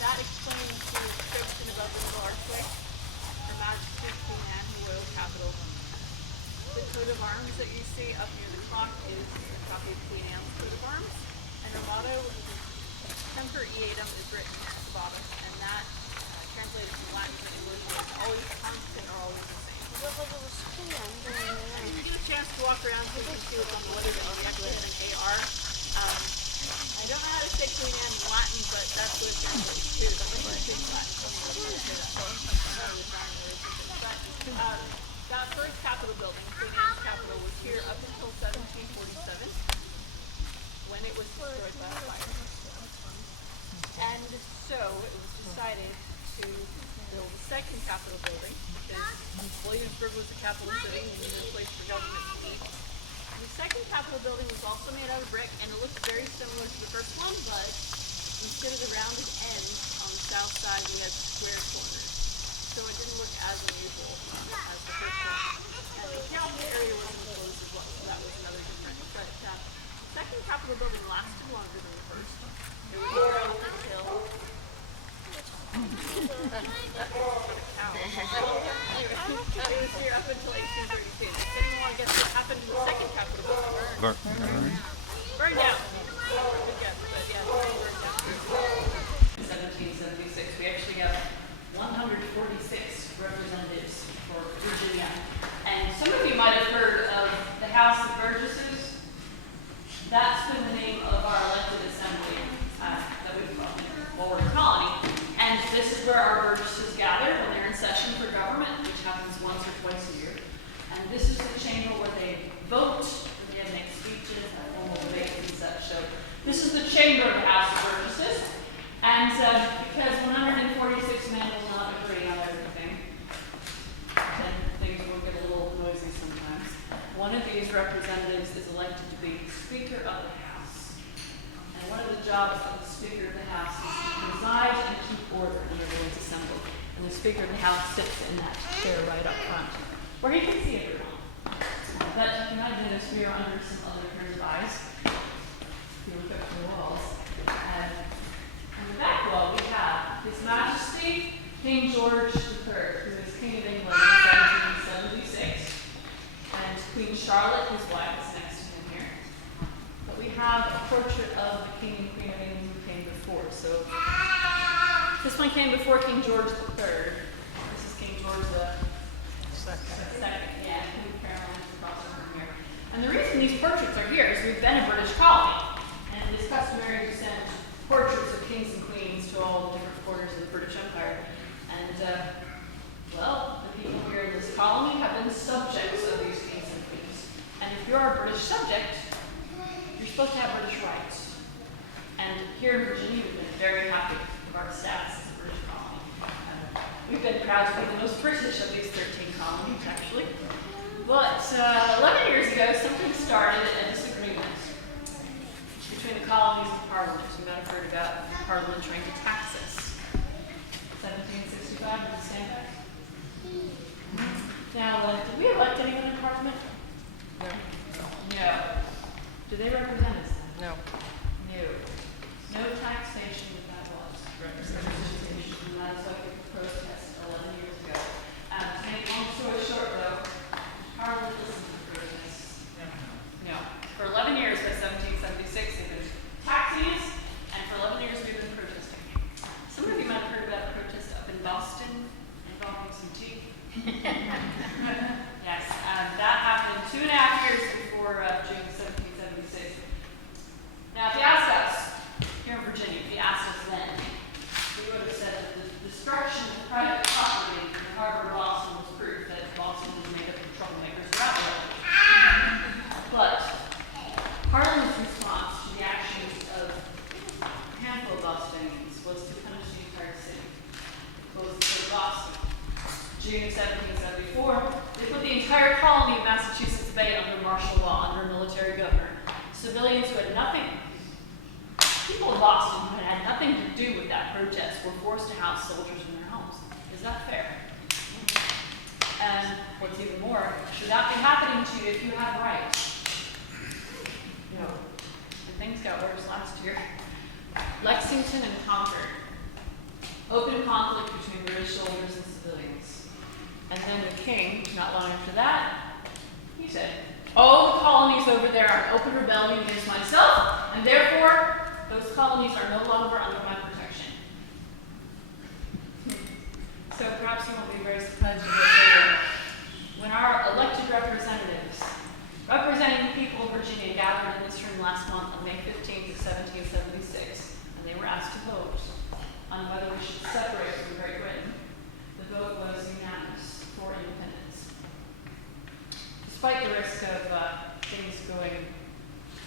that explains the inscription above the middle archway. Her Majesty's Queen Anne, the royal capital. The coat of arms that you see up near the clock is a copy of Queen Anne's coat of arms, and her motto, Semper Eadem, is written at the bottom, and that translated from Latin to English is always constant or always the same. You can get a chance to walk around so you can see what's on the letter of the actually has an AR. I don't know how to say Queen Anne in Latin, but that's what it translates to. But I think it's Latin. That first Capitol building, Queen Anne's Capitol, was here up until 1747, when it was destroyed by a fire. And so it was decided to build a second Capitol building, because Williamsburg was the capital city and needed a place for government to meet. The second Capitol building was also made out of brick, and it looked very similar to the first one, but instead of the rounded ends on the south side, we had square corners. So it didn't look as unusual as the first one. And the council area was enclosed as well, so that was another difference. But the second Capitol building lasted longer than the first. It was here until it was here up until 1832. Does anyone want to guess what happened to the second Capitol building? Burned down. Good guess, but yeah, it burned down. 1776, we actually got 146 representatives for Virginia. And some of you might have heard of the House of Burgesses. That's been the name of our elected assembly that we've got in the colony. And this is where our burgesses gather when they're in session for government, which happens once or twice a year. And this is the chamber where they vote, where they have make speeches, have formal debates and such. So this is the chamber of the House of Burgesses. And because 146 men will not agree on everything, then things will get a little noisy sometimes. One of these representatives is elected to be Speaker of the House. And one of the jobs of the Speaker of the House is to preside and keep order when everyone's assembled. And the Speaker of the House sits in that chair right up front, where he can see everyone. But you can imagine this mirror under some other pairs of eyes. If you look up the walls. On the back wall, we have His Majesty King George III, who is King of England in 1776, and Queen Charlotte, his wife, is next to him here. But we have a portrait of the King and Queen of England who came before. So this one came before King George III. This is King George the Second. Yeah, Queen Caroline is across from here. And the reason these portraits are here is we've been a British colony, and it is customary to send portraits of kings and queens to all the different corners of the British Empire. And, well, the people here in this colony have been subjects of these kings and queens. And if you're a British subject, you're supposed to have British rights. And here in Virginia, we've been very happy with our status as a British colony. We've been proud to be the most British of these 13 colonies, actually. But 11 years ago, something started a disagreement between the colonies and Parliament. You might have heard about Parliament trying to tax us. 1765 was the same back. Now, did we elect anyone in Parliament? No. No. Do they represent us? No. No. No taxation with that was representation. And that is what we protested 11 years ago. To make long story short, though, Parliament listened to the protests. No. For 11 years, by 1776, they've been taxing us, and for 11 years, we've been protesting. Some of you might have heard about a protest up in Boston involving some tea. Yes, that happened 2.5 years before June 1776. Now, if you ask us, here in Virginia, if you asked us then, we would have said that the destruction of private property in the harbor of Boston was proof that Boston was made up of troublemakers throughout the world. But Parliament's response to the actions of a handful of Bostonians was to punish the entire city. Close the city of Boston. June 1774, they put the entire colony of Massachusetts Bay under martial law, under a military governor. Civilians who had nothing, people in Boston who had nothing to do with that protest were forced to house soldiers in their homes. Is that fair? And what's even more, should that be happening to you if you have rights? No. And things got worse last year. Lexington and Concord open conflict between British soldiers and civilians. And then the king, not long after that, he said, all the colonies over there are in open rebellion against myself, and therefore those colonies are no longer under my protection. So perhaps you won't be very surprised to hear later. When our elected representatives, representing the people of Virginia, gathered in this room last month on May 15th of 1776, and they were asked to vote on whether we should separate from Great Britain, the vote was unanimous for independence. Despite the risk of things going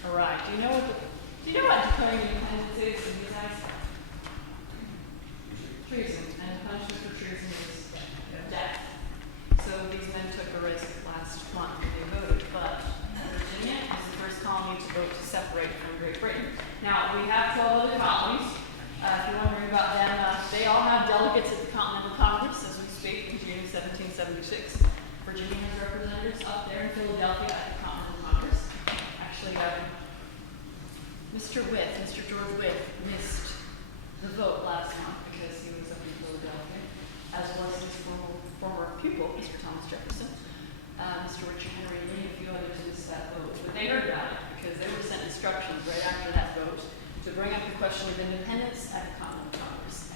awry. Do you know what declaring independence is in these eyes? Treason, and the punishment for treason is death. So these men took a risk last month when they voted, but Virginia is the first colony to vote to separate from Great Britain. Now, we have 12 other colonies. If you're wondering about them, they all have delegates at the Continental Congress as we speak in June of 1776. Virginia has representatives up there in Philadelphia at the Continental Congress. Actually, Mr. George Wythe, missed the vote last month because he was up in Philadelphia, as was his former pupil, Mr. Thomas Jefferson, Mr. Richard Henry Lee, a few others missed that vote. But they heard about it because they were sent instructions right after that vote to bring up the question of independence at the Continental Congress.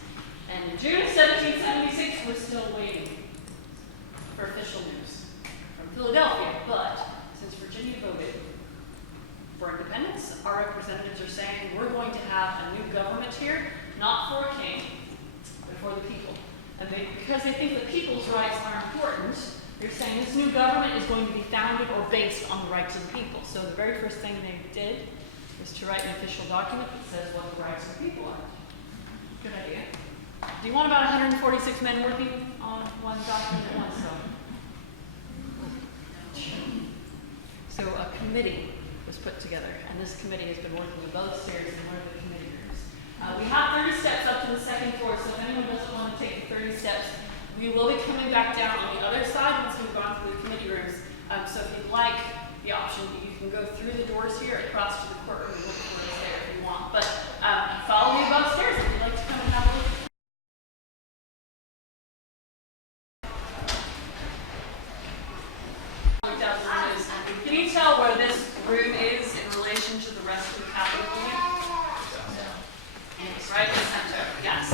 And in June 1776, we're still waiting for official news from Philadelphia. But since Virginia voted for independence, our representatives are saying we're going to have a new government here, not for a king, but for the people. And because they think the people's rights are important, they're saying this new government is going to be founded or based on the rights of the people. So the very first thing they did was to write an official document that says what the rights of the people are. Good idea. Do you want about 146 men working on one document at once, though? So a committee was put together, and this committee has been working with both stairs in one of the committee rooms. We have 30 steps up to the second floor, so if anyone doesn't want to take the 30 steps, we will be coming back down on the other side once we've gone through the committee rooms. So if you'd like the option, you can go through the doors here across to the courtroom and look for us there if you want. But follow me above stairs if you'd like to come and have a look. Can you tell where this room is in relation to the rest of the Capitol building? It's right in the center, yes.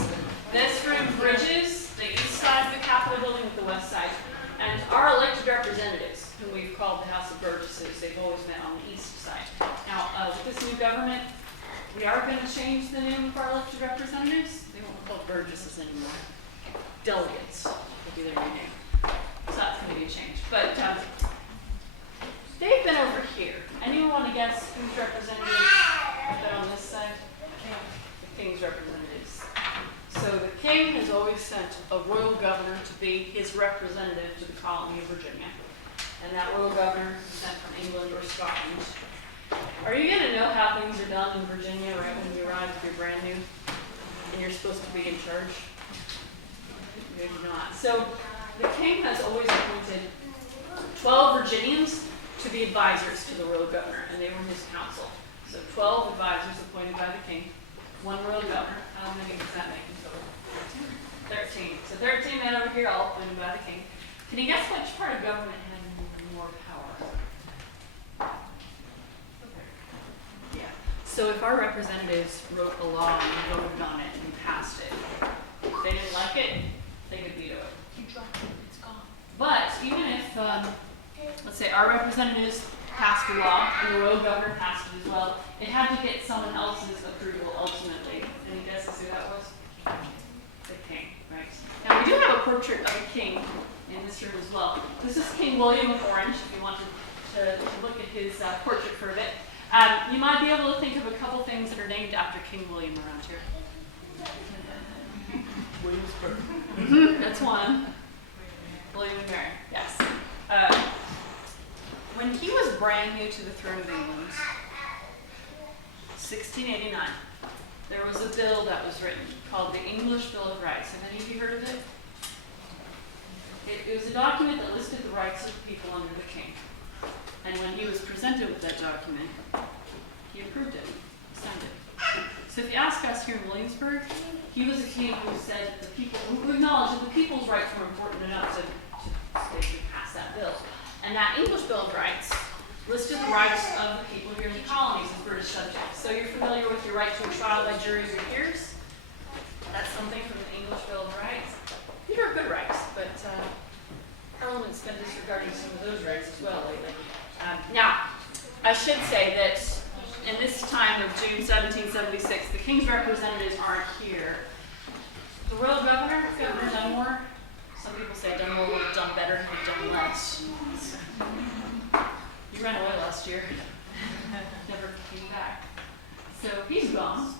This room bridges the east side of the Capitol building with the west side. And our elected representatives, whom we've called the House of Burgesses, they've always met on the east side. Now, with this new government, we are going to change the name of our elected representatives. They won't be called Burgesses anymore. Delegates will be their new name. So that's going to be a change. But they've been over here. Anyone want to guess whose representatives have been on this side? The king's representatives. So the king has always sent a royal governor to be his representative to the colony of Virginia. And that royal governor is sent from England or Scotland. Are you going to know how things are done in Virginia right when you arrive if you're brand new and you're supposed to be in charge? Maybe not. So the king has always appointed 12 Virginians to be advisors to the royal governor, and they were his council. So 12 advisors appointed by the king, one royal governor. How many does that make in total? 13. So 13 men over here, all appointed by the king. Can you guess which part of government had more power? Yeah. So if our representatives wrote a law and voted on it and passed it, if they didn't like it, they could veto it. You dropped it, it's gone. But even if, let's say our representatives passed a law and the royal governor passed it as well, it had to get someone else's approval ultimately. Any guesses who that was? The king, right? Now we do have a portrait of a king in this room as well. This is King William of Orange, if you wanted to look at his portrait for a bit. You might be able to think of a couple things that are named after King William around here. Williamsburg. That's one. William and Mary, yes. When he was brand new to the throne of England, 1689, there was a bill that was written called the English Bill of Rights. Have any of you heard of it? It was a document that listed the rights of people under the king. And when he was presented with that document, he approved it, signed it. So if you ask us here in Williamsburg, he was a king who said that who acknowledged that the people's rights were important enough to they should pass that bill. And that English Bill of Rights listed the rights of the people here in the colonies as British subjects. So you're familiar with your right to a trial by jury of your peers? That's something from the English Bill of Rights. These are good rights, but Parliament's been disregarding some of those rights as well lately. Now, I should say that in this time of June 1776, the King's representatives aren't here. The royal governor, Governor Dunmore, some people say Dunmore would have done better if he'd done less. He ran away last year, never came back. So he's gone.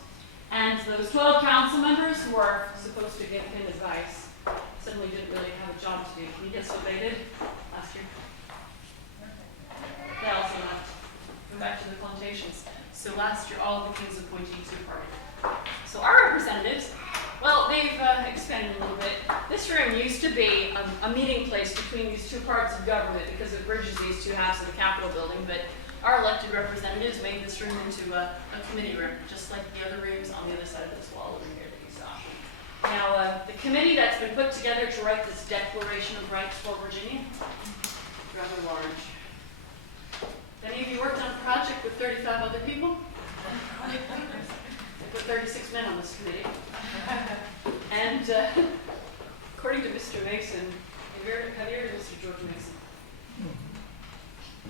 And those 12 council members who are supposed to give him advice suddenly didn't really have a job to do. Can you guess what they did last year? They also left. Went back to the plantations. So last year, all of the King's appointees departed. So our representatives, well, they've expanded a little bit. This room used to be a meeting place between these two parts of government because it bridges these two halves of the Capitol building, but our elected representatives made this room into a committee room, just like the other rooms on the other side of this wall over here that you saw. Now, the committee that's been put together to write this Declaration of Rights for Virginia is rather large. Any of you worked on a project with 35 other people? They put 36 men on this committee. And according to Mr. Mason, have you heard of Mr. George Mason?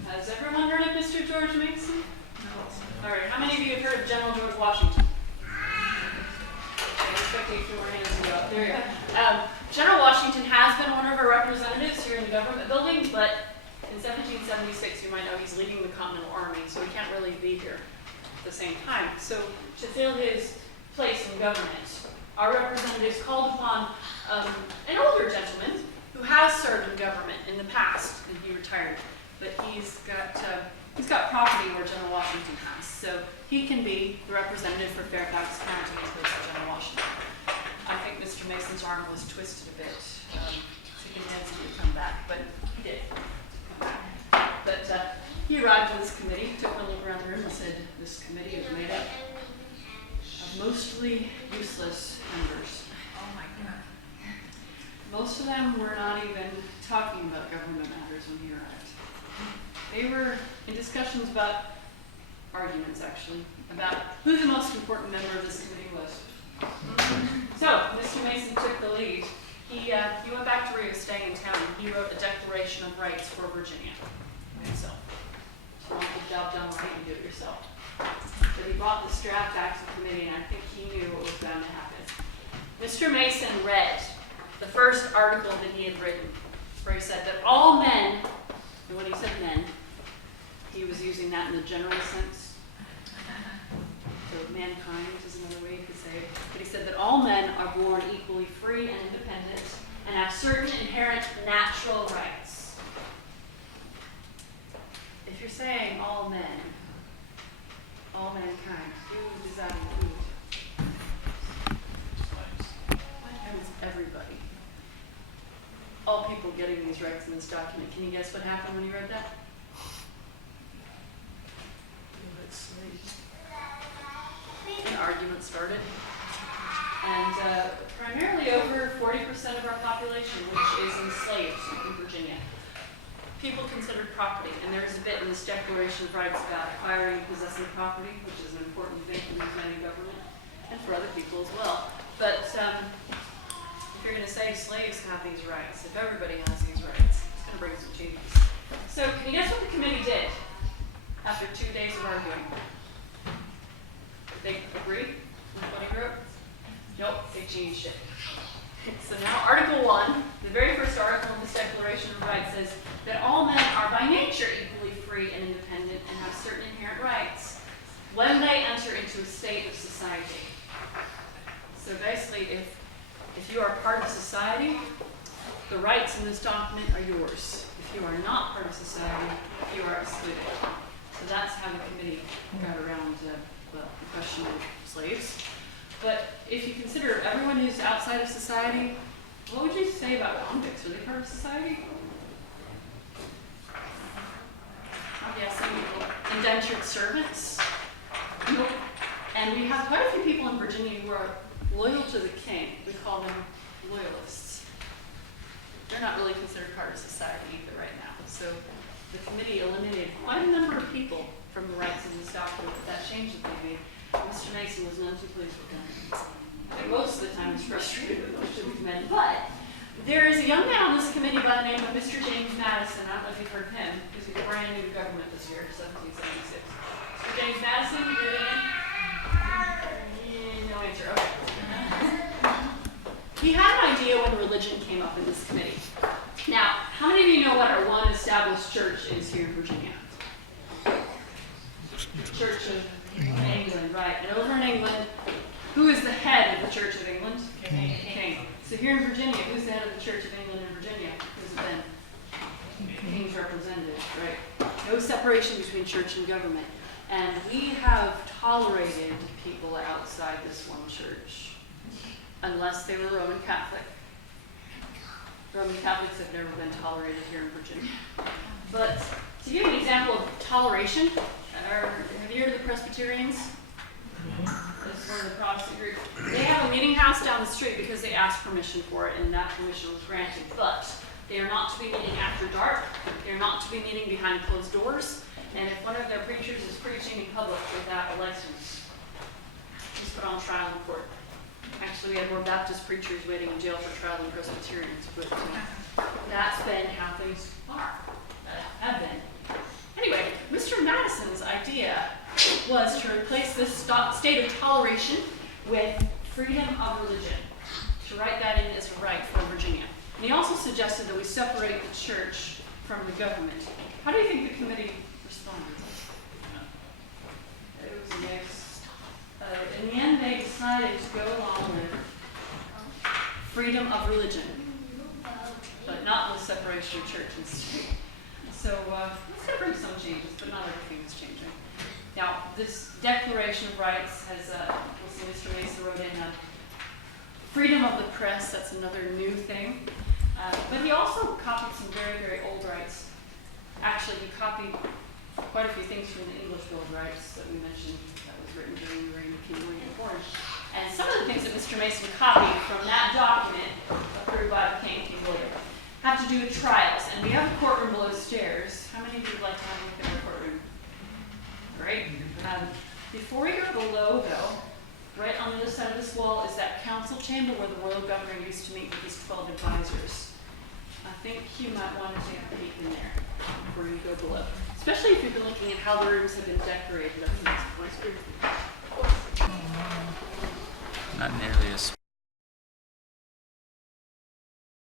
Has everyone heard of Mr. George Mason? No. All right, how many of you have heard of General George Washington? I expect a few more hands to go up. There you go. General Washington has been one of our representatives here in the government building, but in 1776, you might know he's leading the Continental Army, so he can't really be here at the same time. So to fill his place in government, our representatives called upon an older gentleman who has served in government in the past, and he retired. But he's got property where General Washington has, so he can be the representative for Fairfax County in place of General Washington. I think Mr. Mason's arm was twisted a bit, so he didn't come back, but he did. But he arrived to this committee, took a look around the room and said, this committee is made up of mostly useless members. Oh my God. Most of them were not even talking about government matters when he arrived. They were in discussions about arguments, actually, about who the most important member of this committee was. So, Mr. Mason took the lead. He went back to where he was staying in town, and he wrote a Declaration of Rights for Virginia himself. If you want the job done right, you do it yourself. But he brought this draft back to the committee, and I think he knew what was bound to happen. Mr. Mason read the first article that he had written, where he said that all men, and when he said men, he was using that in the general sense. So mankind is another way you could say it. But he said that all men are born equally free and independent and have certain inherent natural rights. If you're saying all men, all mankind, who does that include? That is everybody. All people getting these rights in this document. Can you guess what happened when you read that? An argument started, and primarily over 40% of our population, which is enslaved in Virginia. People considered property, and there's a bit in this Declaration of Rights about acquiring and possessing property, which is an important thing for the United government and for other people as well. But if you're going to say slaves have these rights, if everybody has these rights, it's going to bring some changes. So can you guess what the committee did after 2 days of arguing? They agreed with what he wrote? Nope, they changed it. So now Article 1, the very first article of this Declaration of Rights says that all men are by nature equally free and independent and have certain inherent rights when they enter into a state of society. So basically, if you are part of society, the rights in this document are yours. If you are not part of society, you are excluded. So that's how the committee got around the question of slaves. But if you consider everyone who's outside of society, what would you say about convicts? Are they part of society? Yeah, some people. Indentured servants? Nope. And we have quite a few people in Virginia who are loyal to the king. We call them loyalists. They're not really considered part of society either right now. So the committee eliminated quite a number of people from the rights in this document with that change that they made. Mr. Mason was none too pleased with them. And most of the time he's frustrated with most of these men. But there is a young man on this committee by the name of Mr. James Madison. I don't know if you've heard of him. He's a brand new government this year, 1776. Mr. James Madison, you're in? No answer. Okay. He had an idea when religion came up in this committee. Now, how many of you know what our one established church is here in Virginia? Church of England, right. And over in England, who is the head of the Church of England? King. So here in Virginia, who's the head of the Church of England in Virginia? Who's it been? King's representative, right? No separation between church and government. And we have tolerated people outside this one church, unless they were Roman Catholic. Roman Catholics have never been tolerated here in Virginia. But to give an example of toleration, have you heard of the Presbyterians? It's one of the Protestant groups. They have a meeting house down the street because they asked permission for it, and that permission was granted. But they are not to be meeting after dark. They are not to be meeting behind closed doors. And if one of their preachers is preaching in public without a license, he's put on trial in court. Actually, we had more Baptist preachers waiting in jail for trial than Presbyterians, but that's been how things have been. Anyway, Mr. Madison's idea was to replace this state of toleration with freedom of religion, to write that in as a right for Virginia. And he also suggested that we separate the church from the government. How do you think the committee responded? It was mixed. In the end, they decided to go along with freedom of religion, but not with separation of church and state. So it's going to bring some changes, but not everything is changing. Now, this Declaration of Rights has, we'll see Mr. Mason wrote in freedom of the press. That's another new thing. But he also copied some very, very old rights. Actually, he copied quite a few things from the English Bill of Rights that we mentioned that was written during the reign of King William IV. And some of the things that Mr. Mason copied from that document approved by the King William have to do with trials. And we have a courtroom below stairs. How many of you would like to have a look at our courtroom? Great. Before we go below, though, right on the other side of this wall is that council chamber where the royal governor used to meet with his 12 advisors. I think you might want to take a peek in there before you go below, especially if you've been looking at how the rooms have been decorated up to this point. Not nearly as